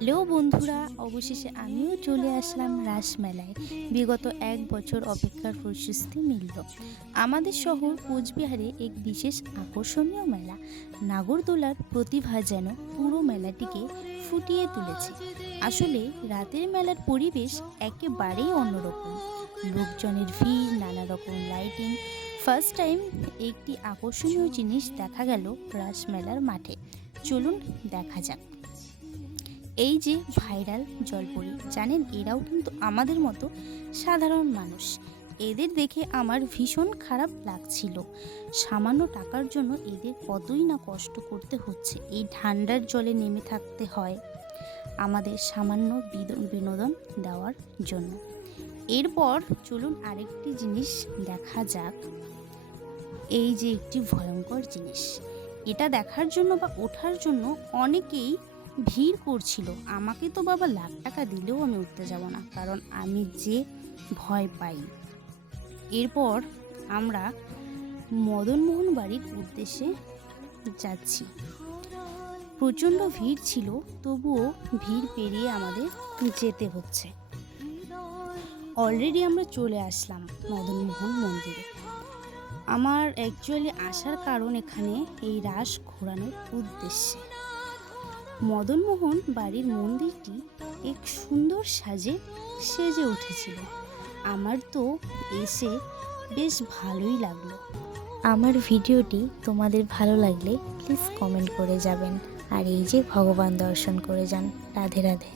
Hello বন্ধুরা, অবশেষে আমিও চলে আসলাম রাসমেলায়। বিগত 1 বছর অপেক্ষার প্রশস্তি মিলল। আমাদের শহর কোচবিহারে এক বিশেষ আকর্ষণীয় মেলা। নাগরদোলার প্রতিভা যেন পুরো মেলাটিকে ফুটিয়ে তুলেছে। আসলে রাতের মেলার পরিবেশ একেবারেই অন্যরকম। লোকজনের ভিড়, নানা রকম লাইটিং। ফার্স্ট টাইম একটি আকর্ষণীয় জিনিস দেখা গেল রাসমেলার মাঠে। চলুন দেখা যাক। এই যে ভাইরাল জলপরি, জানেন এরাও কিন্তু আমাদের মতো সাধারণ মানুষ। এদের দেখে আমার ভীষণ খারাপ লাগছিল। সামান্য টাকার জন্য এদের কতই না কষ্ট করতে হচ্ছে। এই ঠান্ডার জলে নেমে থাকতে হয় আমাদের সামান্য বিনোদন দেওয়ার জন্য। এরপর চলুন আরেকটি জিনিস দেখা যাক। এই যে একটি ভয়ঙ্কর জিনিস, এটা দেখার জন্য বা ওঠার জন্য অনেকেই ভিড় করছিল। আমাকে তো বাবা লাখ টাকা দিলেও আমি উঠতে যাব না, কারণ আমি যে ভয় পাই। এরপর আমরা মদনমোহন বাড়ির উদ্দেশ্যে যাচ্ছি। প্রচণ্ড ভিড় ছিল, তবুও ভিড় পেরিয়ে আমাদের যেতে হচ্ছে। অলরেডি আমরা চলে আসলাম মদনমোহন মন্দিরে। আমার অ্যাকচুয়ালি আসার কারণ এখানে এই রাস ঘোরানোর উদ্দেশ্যে। মদনমোহন বাড়ির মন্দিরটি এক সুন্দর সেজে উঠেছিল। আমার তো এসে বেশ ভালোই লাগলো। আমার ভিডিওটি তোমাদের ভালো লাগলে প্লিজ কমেন্ট করে যাবেন। আর এই যে ভগবান দর্শন করে যান। রাধে রাধে।